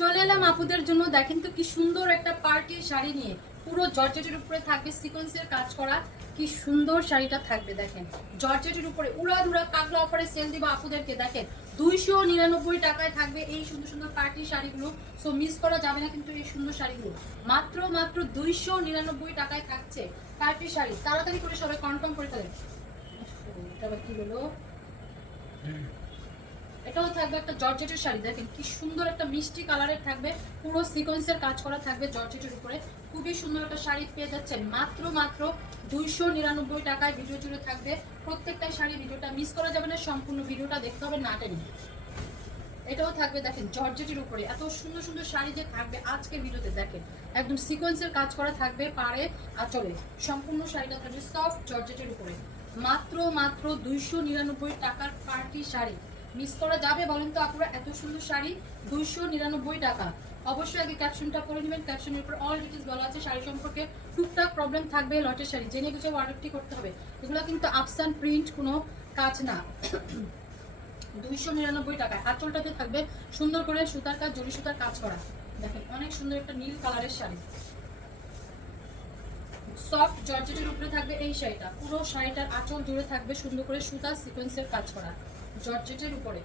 চলে এলাম আপুদের জন্য। দেখেন তো কি সুন্দর একটা পার্টি শাড়ি নিয়ে, পুরো জর্জেটের উপরে থাকবে সিকোয়েন্সের কাজ করা। কি সুন্দর শাড়িটা থাকবে দেখেন, জর্জেটের উপরে উড়াধুরা কাগলা অফারে সেল দিব আপুদেরকে। দেখেন 299 টাকায় থাকবে এই সুন্দর সুন্দর পার্টি শাড়িগুলো। সো মিস করা যাবে না কিন্তু এই সুন্দর শাড়িগুলো মাত্র মাত্র 299 টাকায় থাকছে পার্টি শাড়ি। তাড়াতাড়ি করে সবাই কনফার্ম করে ফেলেন। এটা আবার কি হলো? এটাও থাকবে একটা জর্জেটের শাড়ি। দেখেন কি সুন্দর একটা মিষ্টি কালারের থাকবে, পুরো সিকোয়েন্সের কাজ করা থাকবে জর্জেটের উপরে। খুবই সুন্দর একটা শাড়ি পেয়ে যাচ্ছেন মাত্র মাত্র 299 টাকায়। ভিডিও জুড়ে থাকবে প্রত্যেকটা শাড়ি, ভিডিওটা মিস করা যাবে না, সম্পূর্ণ ভিডিওটা দেখতে হবে না টেনে। এটাও থাকবে দেখেন জর্জেটের উপরে, এত সুন্দর সুন্দর শাড়ি যে থাকবে আজকের ভিডিওতে। দেখেন একদম সিকোয়েন্সের কাজ করা থাকবে পাড়ে আঁচলে, সম্পূর্ণ শাড়িটা থাকবে সফট জর্জেটের উপরে। মাত্র মাত্র 299 টাকার পার্টি শাড়ি। মিস করা যাবে বলেন তো আপুরা? এত সুন্দর শাড়ি 299 টাকা। অবশ্যই আগে ক্যাপশনটা করে নেবেন, ক্যাপশনের উপর অল ডিটেলস বলা আছে শাড়ি সম্পর্কে। টুকটাক প্রবলেম থাকবে, লটের শাড়ি জেনে বুঝে অর্ডারটি করতে হবে। এগুলো কিন্তু আপস অ্যান্ড প্রিন্ট কোনো কাজ না। 299 টাকায়। আঁচলটাতে থাকবে সুন্দর করে সুতার কাজ, জরি সুতার কাজ করা। দেখেন অনেক সুন্দর একটা নীল কালারের শাড়ি, সফট জর্জেটের উপরে থাকবে এই শাড়িটা। পুরো শাড়িটার আঁচল জুড়ে থাকবে সুন্দর করে সুতা সিকোয়েন্সের কাজ করা জর্জেটের উপরে।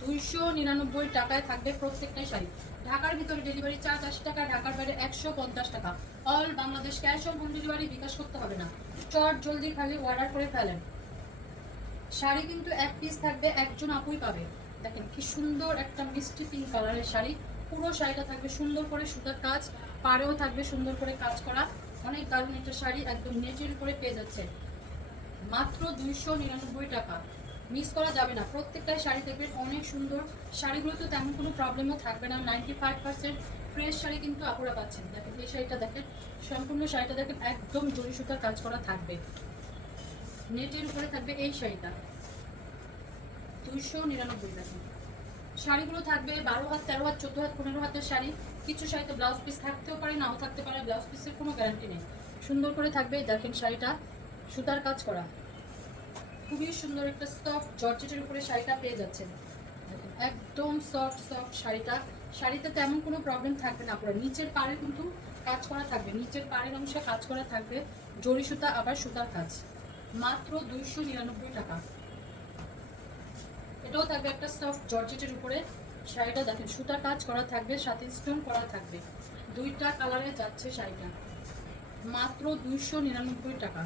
299 টাকায় থাকবে প্রত্যেকটাই শাড়ি। ঢাকার ভিতরে ডেলিভারি চার্জ 80 টাকা, ঢাকার বাইরে 150 টাকা। All Bangladesh cash on home delivery, bKash করতে হবে না। চট জলদি খালি অর্ডার করে ফেলেন। শাড়ি কিন্তু এক পিস থাকবে, একজন আপুই পাবে। দেখেন কি সুন্দর একটা মিষ্টি পিঙ্ক কালারের শাড়ি। পুরো শাড়িটা থাকবে সুন্দর করে সুতার কাজ, পাড়েও থাকবে সুন্দর করে কাজ করা। অনেক দারুণ একটা শাড়ি, একদম নেটের উপরে পেয়ে যাচ্ছে মাত্র 299 টাকা। মিস করা যাবে না, প্রত্যেকটাই শাড়ি দেখবেন অনেক সুন্দর। শাড়িগুলো তো তেমন কোনো প্রবলেমও থাকবে না, 95% ফ্রেশ শাড়ি কিন্তু আপুরা পাচ্ছেন। দেখেন এই শাড়িটা দেখেন, সম্পূর্ণ শাড়িটা দেখেন একদম জরি সুতার কাজ করা থাকবে, নেটের উপরে থাকবে এই শাড়িটা 299 টাকা। শাড়িগুলো থাকবে 12 হাত, 13 হাত, 14 হাত, 15 হাতের শাড়ি। কিছু শাড়িতে ব্লাউজ পিস থাকতেও পারে, নাও থাকতে পারে, ব্লাউজ পিসের কোনো গ্যারান্টি নেই। সুন্দর করে থাকবে দেখেন শাড়িটা সুতার কাজ করা, খুবই সুন্দর একটা সফট জর্জেটের উপরে শাড়িটা পেয়ে যাচ্ছেন। একদম সফট সফট শাড়িটা, শাড়িতে তেমন কোনো প্রবলেম থাকবে না। পুরো নিচের পাড়ে কিন্তু কাজ করা থাকবে, নিচের পাড়ের অংশে কাজ করা থাকবে জরি সুতা, আবার সুতার কাজ। মাত্র 299 টাকা। এটাও থাকবে একটা সফট জর্জেটের উপরে শাড়িটা। দেখেন সুতার কাজ করা থাকবে, সাথে স্টোন করা থাকবে। দুইটা কালারে যাচ্ছে শাড়িটা মাত্র 299 টাকা।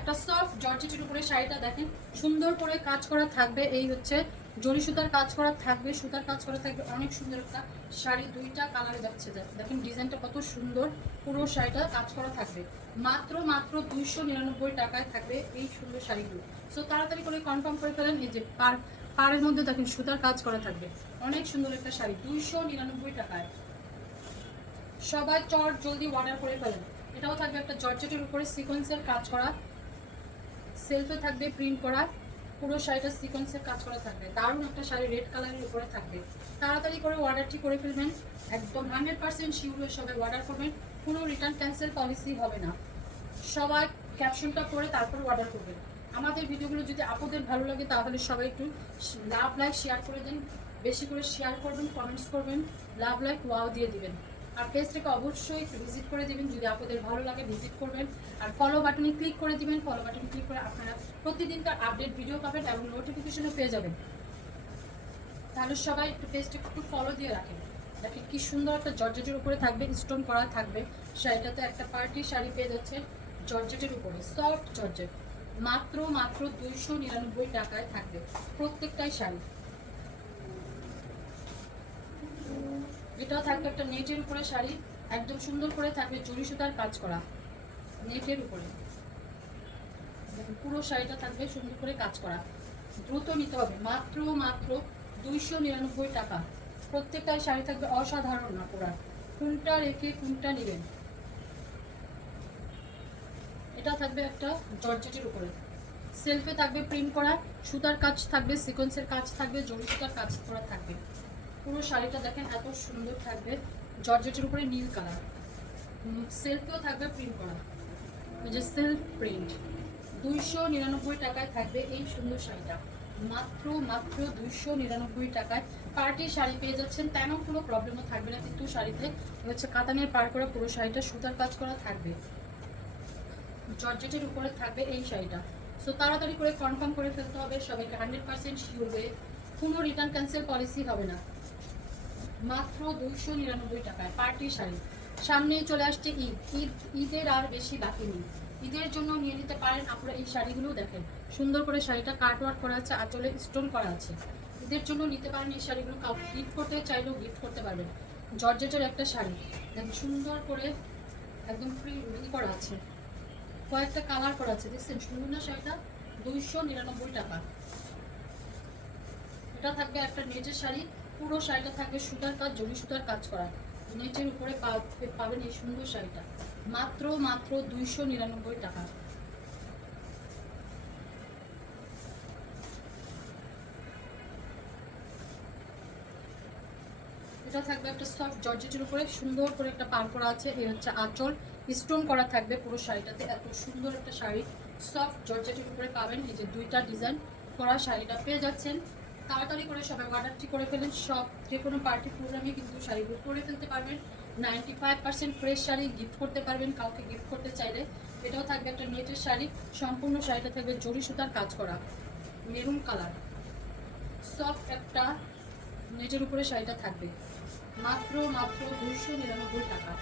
একটা সফট জর্জেটের উপরে শাড়িটা দেখেন সুন্দর করে কাজ করা থাকবে, এই হচ্ছে জরি সুতার কাজ করা থাকবে, সুতার কাজ করা থাকবে। অনেক সুন্দর একটা শাড়ি, দুইটা কালারে যাচ্ছে। দেখেন ডিজাইনটা কত সুন্দর, পুরো শাড়িটা কাজ করা থাকবে মাত্র মাত্র 299 টাকায় থাকবে এই সুন্দর শাড়িগুলো। সো তাড়াতাড়ি করে কনফার্ম করে ফেলেন। এই যে পাড়ের মধ্যে দেখেন সুতার কাজ করা থাকবে, অনেক সুন্দর একটা শাড়ি 299 টাকায়। সবাই চট জলদি অর্ডার করে ফেলেন। এটাও থাকবে একটা জর্জেটের উপরে সিকোয়েন্সের কাজ করা, সেলফে থাকবে প্রিন্ট করা, পুরো শাড়িটা সিকোয়েন্সের কাজ করা থাকবে। দারুণ একটা শাড়ি রেড কালারের উপরে থাকবে। তাড়াতাড়ি করে অর্ডারটি করে ফেলবেন, একদম 100% শিওর হয়ে সবাই অর্ডার করবেন। কোনো রিটার্ন ক্যান্সেল পলিসি হবে না। সবাই ক্যাপশনটা পড়ে তারপর অর্ডার করবেন। আমাদের ভিডিওগুলো যদি আপনাদের ভালো লাগে তাহলে সবাই একটু লাভ লাইক শেয়ার করে দেন, বেশি করে শেয়ার করবেন, কমেন্টস করবেন, লাভ লাইক ওয়াও দিয়ে দিবেন। আর পেজটাকে অবশ্যই একটু ভিজিট করে দিবেন, যদি আপনাদের ভালো লাগে ভিজিট করবেন। আর ফলো বাটনে ক্লিক করে দিবেন, ফলো বাটনে ক্লিক করে আপনারা প্রতিদিনকার আপডেট ভিডিও পাবেন এবং নোটিফিকেশনও পেয়ে যাবেন। তাহলে সবাই একটু পেজটা একটু ফলো দিয়ে রাখেন। দেখেন কি সুন্দর একটা জর্জেটের উপরে থাকবে, স্টোন করা থাকবে শাড়িটাতে। একটা পার্টি শাড়ি পেয়ে যাচ্ছে জর্জেটের উপরে, সফট জর্জেট। মাত্র মাত্র 299 টাকায় থাকবে প্রত্যেকটাই শাড়ি। এটাও থাকবে একটা নেটের উপরে শাড়ি, একদম সুন্দর করে থাকবে জরি সুতার কাজ করা নেটের উপরে। দেখুন পুরো শাড়িটা থাকবে সুন্দর করে কাজ করা। দ্রুত নিতে হবে, মাত্র মাত্র 299 টাকা। প্রত্যেকটাই শাড়ি থাকবে অসাধারণ না পুরা, কোনটা রেখে কোনটা নেবেন। এটা থাকবে একটা জর্জেটের উপরে, সেলফে থাকবে প্রিন্ট করা, সুতার কাজ থাকবে, সিকোয়েন্সের কাজ থাকবে, জরি সুতার কাজ করা থাকবে। পুরো শাড়িটা দেখেন এত সুন্দর থাকবে, জর্জেটের উপরে নীল কালার। সেলফেও থাকবে প্রিন্ট করা, এই যে সেলফ প্রিন্ট। 299 টাকায় থাকবে এই সুন্দর শাড়িটা মাত্র মাত্র 299 টাকায় পার্টি শাড়ি পেয়ে যাচ্ছেন। তেমন কোনো প্রবলেমও থাকবে না কিন্তু শাড়িতে হচ্ছে কাতানের পার করা পুরো শাড়িটা সুতার কাজ করা থাকবে, জর্জেটের উপরে থাকবে এই শাড়িটা। সো তাড়াতাড়ি করে কনফার্ম করে ফেলতে হবে সবাইকে, 100% শিওর হয়ে। কোনো রিটার্ন ক্যান্সেল পলিসি হবে না। মাত্র 299 টাকায় পার্টি শাড়ি। সামনেই চলে আসছে ঈদের আর বেশি বাকি নেই। ঈদের জন্য নিয়ে নিতে পারেন আপনারা এই শাড়িগুলো। দেখেন সুন্দর করে শাড়িটা কাটওয়ার্ক করা আছে, আঁচলে স্টোন করা আছে। ঈদের জন্য নিতে পারেন এই শাড়িগুলো, কাউকে গিফট করতে চাইলেও গিফট করতে পারবেন। জর্জেটের একটা শাড়ি দেখেন সুন্দর করে একদম ফ্রি করা আছে, কয়েকটা কালার করা আছে, দেখছেন সুন্দর না শাড়িটা? 299 টাকা। এটা থাকবে একটা নেটের শাড়ি, পুরো শাড়িটা থাকবে সুতার কাজ, জরি সুতার কাজ করা। নেটের উপরে পাবেন এই সুন্দর শাড়িটা মাত্র মাত্র 299 টাকা। এটা থাকবে একটা সফট জর্জেটের উপরে সুন্দর করে একটা পার করা আছে, এই হচ্ছে আঁচল, স্টোন করা থাকবে পুরো শাড়িটাতে। এত সুন্দর একটা শাড়ি সফট জর্জেটের উপরে পাবেন। এই যে দুইটা ডিজাইন করা শাড়িটা পেয়ে যাচ্ছেন। তাড়াতাড়ি করে সবাই অর্ডারটি করে ফেলেন। সব যে কোনো পার্টি প্রোগ্রামে কিন্তু শাড়িগুলো করে ফেলতে পারবেন। 95% ফ্রেশ শাড়ি গিফট করতে পারবেন কাউকে গিফট করতে চাইলে। এটাও থাকবে একটা নেটের শাড়ি, সম্পূর্ণ শাড়িটা থাকবে জরি সুতার কাজ করা, মেরুন কালার, সফট একটা নেটের উপরে শাড়িটা থাকবে মাত্র মাত্র 299 টাকা।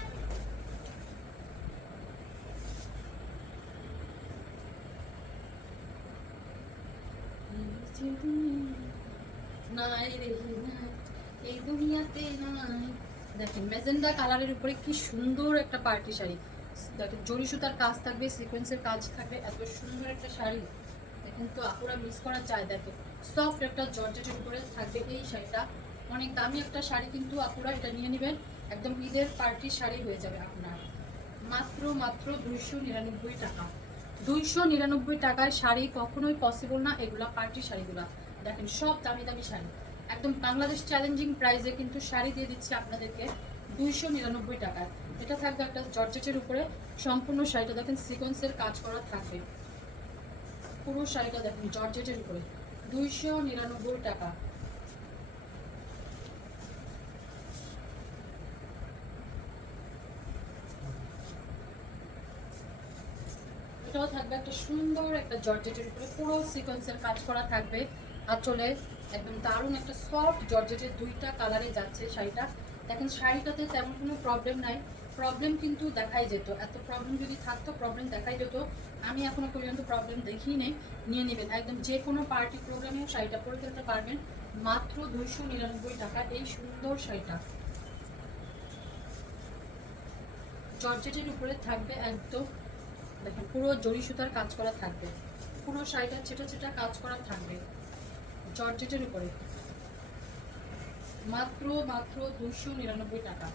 নাই রে নাই এই দুনিয়াতে নাই। দেখেন ম্যাজেন্ডা কালারের উপরে কি সুন্দর একটা পার্টি শাড়ি। দেখেন জরি সুতার কাজ থাকবে, সিকোয়েন্সের কাজ থাকবে, এত সুন্দর একটা শাড়ি। দেখেন তো আপুরা মিস করা চায়। দেখেন সফট একটা জর্জেটের উপরে থাকবে এই শাড়িটা। অনেক দামি একটা শাড়ি কিন্তু আপুরা এটা নিয়ে নেবেন, একদম ঈদের পার্টির শাড়ি হয়ে যাবে আপনার। মাত্র মাত্র 299 টাকা। 299 টাকায় শাড়ি কখনোই পসিবল না এগুলা পার্টি শাড়িগুলা। দেখেন সব দামি দামি শাড়ি, একদম বাংলাদেশ চ্যালেঞ্জিং প্রাইসে কিন্তু শাড়ি দিয়ে দিচ্ছি আপনাদেরকে 299 টাকায়। এটা থাকবে একটা জর্জেটের উপরে সম্পূর্ণ শাড়িটা। দেখেন সিকোয়েন্সের কাজ করা থাকবে পুরো শাড়িটা, দেখেন জর্জেটের উপরে 299 টাকা। এটাও থাকবে একটা সুন্দর একটা জর্জেটের উপরে পুরো সিকোয়েন্সের কাজ করা থাকবে আঁচলে। একদম দারুণ একটা সফট জর্জেটের, দুইটা কালারে যাচ্ছে শাড়িটা। দেখেন শাড়িটাতে তেমন কোনো প্রবলেম নাই, প্রবলেম কিন্তু দেখাই যেত। এত প্রবলেম যদি থাকতো প্রবলেম দেখাই যেত, আমি এখনো পর্যন্ত প্রবলেম দেখিই নেই। নিয়ে নেবেন একদম যে কোনো পার্টি প্রোগ্রামেও শাড়িটা পরে ফেলতে পারবেন মাত্র 299 টাকা এই সুন্দর শাড়িটা। জর্জেটের উপরে থাকবে একদম, দেখেন পুরো জরি সুতার কাজ করা থাকবে, পুরো শাড়িটা ছেটা ছেটা কাজ করা থাকবে জর্জেটের উপরে মাত্র মাত্র 299 টাকা।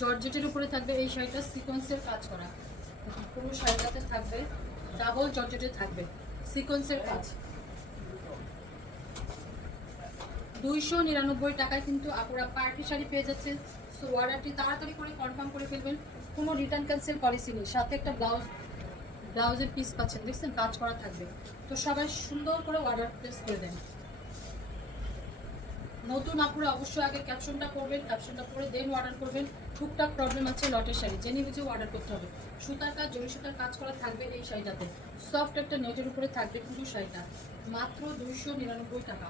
জর্জেটের উপরে থাকবে এই শাড়িটা, সিকোয়েন্সের কাজ করা, পুরো শাড়িটাতে থাকবে ডাবল জর্জেটে থাকবে সিকোয়েন্সের কাজ। 299 টাকায় কিন্তু আপনারা পার্টি শাড়ি পেয়ে যাচ্ছেন। সো অর্ডারটি তাড়াতাড়ি করে কনফার্ম করে ফেলবেন, কোনো রিটার্ন ক্যান্সেল পলিসি নেই। সাথে একটা ব্লাউজের পিস পাচ্ছেন, দেখছেন কাজ করা থাকবে। তো সবাই সুন্দর করে অর্ডার প্লেস করে দেন। নতুন আপুরা অবশ্যই আগে ক্যাপশনটা করবেন, ক্যাপশনটা করে দেন অর্ডার করবেন। টুকটাক প্রবলেম আছে লটের শাড়ি, জেনে বুঝে অর্ডার করতে হবে। সুতার কাজ, জরি সুতার কাজ করা থাকবে এই শাড়িটাতে, সফট একটা নেটের উপরে থাকবে পুরো শাড়িটা মাত্র 299 টাকা।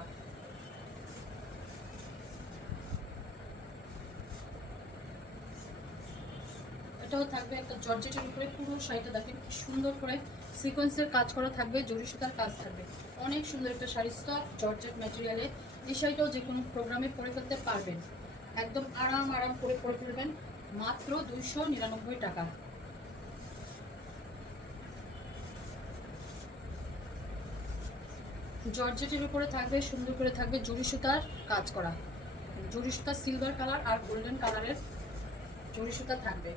এটাও থাকবে একটা জর্জেটের উপরে পুরো শাড়িটা, দেখেন কি সুন্দর করে সিকোয়েন্সের কাজ করা থাকবে, জরি সুতার কাজ থাকবে। অনেক সুন্দর একটা শাড়ি সফট জর্জেট ম্যাটেরিয়ালে। এই শাড়িটাও যে কোনো প্রোগ্রামে পরে ফেলতে পারবেন, একদম আরাম আরাম করে পরে ফেলবেন মাত্র 299 টাকা। জর্জেটের উপরে থাকবে সুন্দর করে থাকবে জরি সুতার কাজ করা, জরি সুতা সিলভার কালার আর গোল্ডেন কালারের জরি সুতা থাকবে,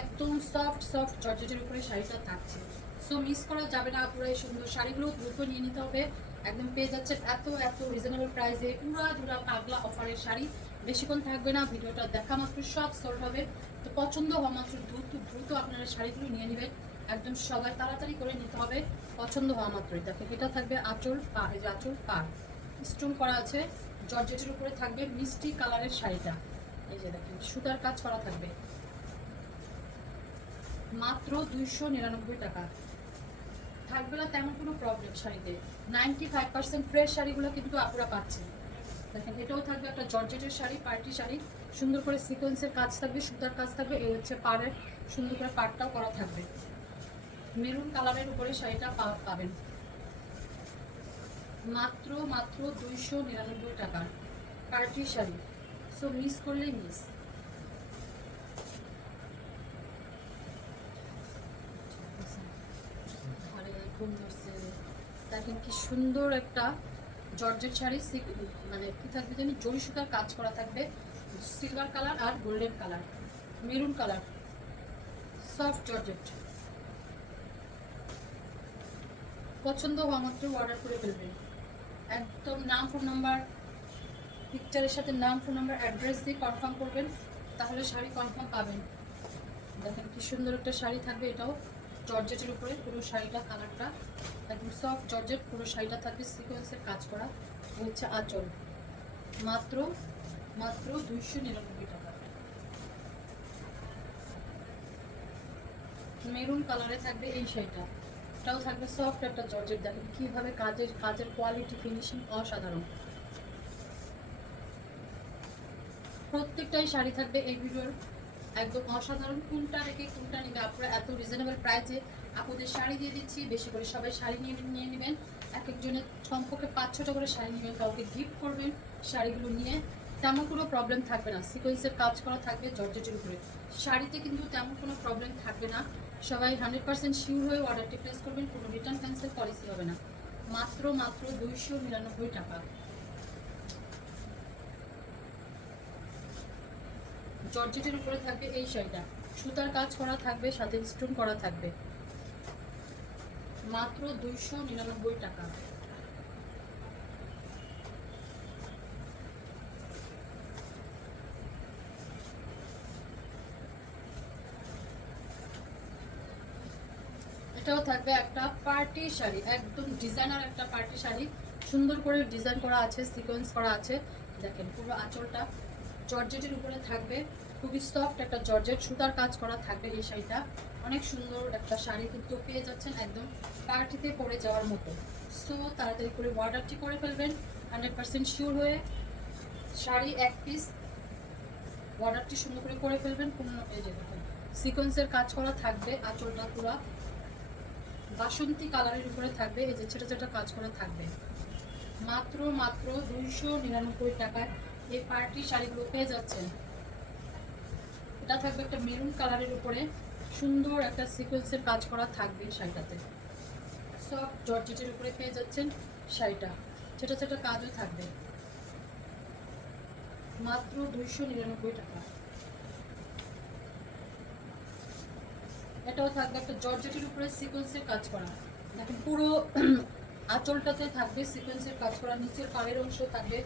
একদম সফট সফট জর্জেটের উপরে শাড়িটা থাকছে। সো মিস করা যাবে না, পুরো এই সুন্দর শাড়িগুলো দ্রুত নিয়ে নিতে হবে একদম পেয়ে যাচ্ছে এত এত রিজনেবল প্রাইসে পুরা জোড়া পাগলা অফারের শাড়ি। বেশিক্ষণ থাকবে না, ভিডিওটা দেখা মাত্র সব সোল্ড হবে। তো পছন্দ হওয়া মাত্র দ্রুত দ্রুত আপনারা শাড়িগুলো নিয়ে নেবেন, একদম সবাই তাড়াতাড়ি করে নিতে হবে পছন্দ হওয়া মাত্রই। দেখেন এটা থাকবে আঁচল পা, এই যে আঁচল পা স্টোন করা আছে, জর্জেটের উপরে থাকবে মিষ্টি কালারের শাড়িটা। এই যে দেখেন সুতার কাজ করা থাকবে, মাত্র 299 টাকা। থাকবে না তেমন কোনো প্রবলেম শাড়িতে, 95% ফ্রেশ শাড়িগুলো কিন্তু আপনারা পাচ্ছেন। দেখেন এটাও থাকবে একটা জর্জেটের শাড়ি, পার্টি শাড়ি, সুন্দর করে সিকোয়েন্সের কাজ থাকবে, সুতার কাজ থাকবে। এই হচ্ছে পাড়ের সুন্দর করে পাড়টাও করা থাকবে, মেরুন কালারের উপরে শাড়িটা পাবেন মাত্র মাত্র 299 টাকা পার্টি শাড়ি। সো মিস করলেই মিস। দেখেন কি সুন্দর একটা জর্জেট শাড়ি, মানে কি থাকবে জানি জরি সুতার কাজ করা থাকবে, সিলভার কালার আর golden colour, maroon colour, soft georgette. পছন্দ হওয়া মাত্র অর্ডার করে ফেলবেন, একদম নাম ফোন নাম্বার, পিকচারের সাথে নাম ফোন নাম্বার অ্যাড্রেস দিয়ে কনফার্ম করবেন, তাহলে শাড়ি কনফার্ম পাবেন। দেখেন কি সুন্দর একটা শাড়ি থাকবে, এটাও জর্জেটের উপরে পুরো শাড়িটা, কালারটা একদম সফট জর্জেট, পুরো শাড়িটা থাকবে সিকোয়েন্সের কাজ করা। হচ্ছে আঁচল, মাত্র মাত্র 299 টাকা। মেরুন কালারে থাকবে এই শাড়িটা, এটাও থাকবে সফট একটা জর্জেট। দেখেন কিভাবে কাজের কোয়ালিটি ফিনিশিং অসাধারণ। প্রত্যেকটাই শাড়ি থাকবে এই ভিডিওর একদম অসাধারণ। কোনটা রেখে কোনটা নেবে আপনারা, এত রিজনেবল প্রাইসে আপনাদের শাড়ি দিয়ে দিচ্ছি। বেশি করে সবাই শাড়ি নিয়ে নেবেন, এক একজনের কমপক্ষে 5-6টা করে শাড়ি নেবেন, কাউকে গিফট করবেন শাড়িগুলো নিয়ে। তেমন কোনো প্রবলেম থাকবে না, সিকোয়েন্সের কাজ করা থাকবে জর্জেটের উপরে শাড়িতে, কিন্তু তেমন কোনো প্রবলেম থাকবে না। সবাই 100% শিওর হয়ে অর্ডারটি প্লেস করবেন, কোনো রিটার্ন ক্যান্সেল পলিসি হবে না। মাত্র মাত্র 299 টাকা। জর্জেটের উপরে থাকবে এই শাড়িটা, সুতার কাজ করা থাকবে, সাথে স্টোন করা থাকবে, মাত্র 299 টাকা। এটাও থাকবে একটা পার্টি শাড়ি, একদম ডিজাইনার একটা পার্টি শাড়ি, সুন্দর করে ডিজাইন করা আছে, সিকোয়েন্স করা আছে। দেখেন পুরো আঁচলটা জর্জেটের উপরে থাকবে, খুবই সফট একটা জর্জেট, সুতার কাজ করা থাকবে এই শাড়িটা। অনেক সুন্দর একটা শাড়ি কিন্তু পেয়ে যাচ্ছেন, একদম পার্টিতে পরে যাওয়ার মতো। সো তাড়াতাড়ি করে অর্ডারটি করে ফেলবেন, 100% শিওর হয়ে শাড়ি এক পিস অর্ডারটি সুন্দর করে ফেলবেন। কোনো এই যে দেখেন সিকোয়েন্সের কাজ করা থাকবে, আঁচলটা পুরো বাসন্তী কালারের উপরে থাকবে, এই যে ছোটো ছোটো কাজ করা থাকবে। মাত্র মাত্র 299 টাকায় এই পার্টি শাড়িগুলো পেয়ে যাচ্ছেন। এটা থাকবে একটা মেরুন কালারের উপরে, সুন্দর একটা সিকোয়েন্সের কাজ করা থাকবে শাড়িটাতে, সফট জর্জেটের উপরে পেয়ে যাচ্ছেন শাড়িটা, ছোটো ছোটো কাজও থাকবে, মাত্র 299 টাকা। এটাও থাকবে একটা জর্জেটের উপরে সিকোয়েন্সের কাজ করা। দেখেন পুরো আঁচলটাতে থাকবে সিকোয়েন্সের কাজ করা, নিচের পাড়ের অংশ থাকবে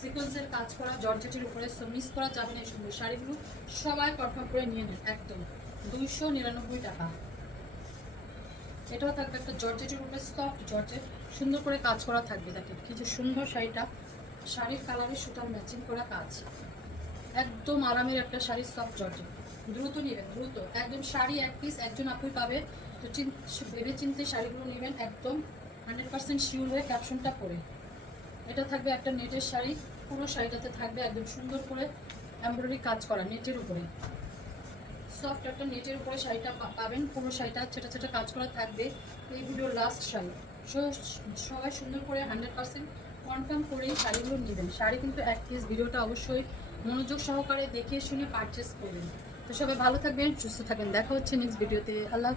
সিকোয়েন্সের কাজ করা জর্জেটের উপরে। সো মিস করা যাবে না এই সুন্দর শাড়িগুলো, সবাই কনফার্ম করে নিয়ে নেন, একদম 299 টাকা। এটাও থাকবে একটা জর্জেটের উপরে সফট জর্জেট, সুন্দর করে কাজ করা থাকবে। দেখেন কি যে সুন্দর শাড়িটা, শাড়ির কালারে সুতার ম্যাচিং করা কাজ, একদম আরামের একটা শাড়ি, সফট জর্জেট। দ্রুত নেবেন, দ্রুত একদম শাড়ি এক পিস একজন আপুই পাবে। তো ভেবে চিনতে শাড়িগুলো নেবেন, একদম 100% শিওর হয়ে ক্যাপশনটা পরে। এটা থাকবে একটা নেটের শাড়ি, পুরো শাড়িটাতে থাকবে একদম সুন্দর করে এমব্রয়ডারি কাজ করা নেটের উপরে, সফট একটা নেটের উপরে শাড়িটা পাবেন। পুরো শাড়িটা ছোটো ছোটো কাজ করা থাকবে। এই ভিডিওর লাস্ট শাড়ি, সবাই সুন্দর করে 100% কনফার্ম করেই শাড়িগুলো নেবেন। শাড়ি কিন্তু এক পিস, ভিডিওটা অবশ্যই মনোযোগ সহকারে দেখে শুনে পারচেস করবেন। তো সবাই ভালো থাকবেন, সুস্থ থাকবেন, দেখা হচ্ছে নেক্সট ভিডিওতে। আল্লাহ।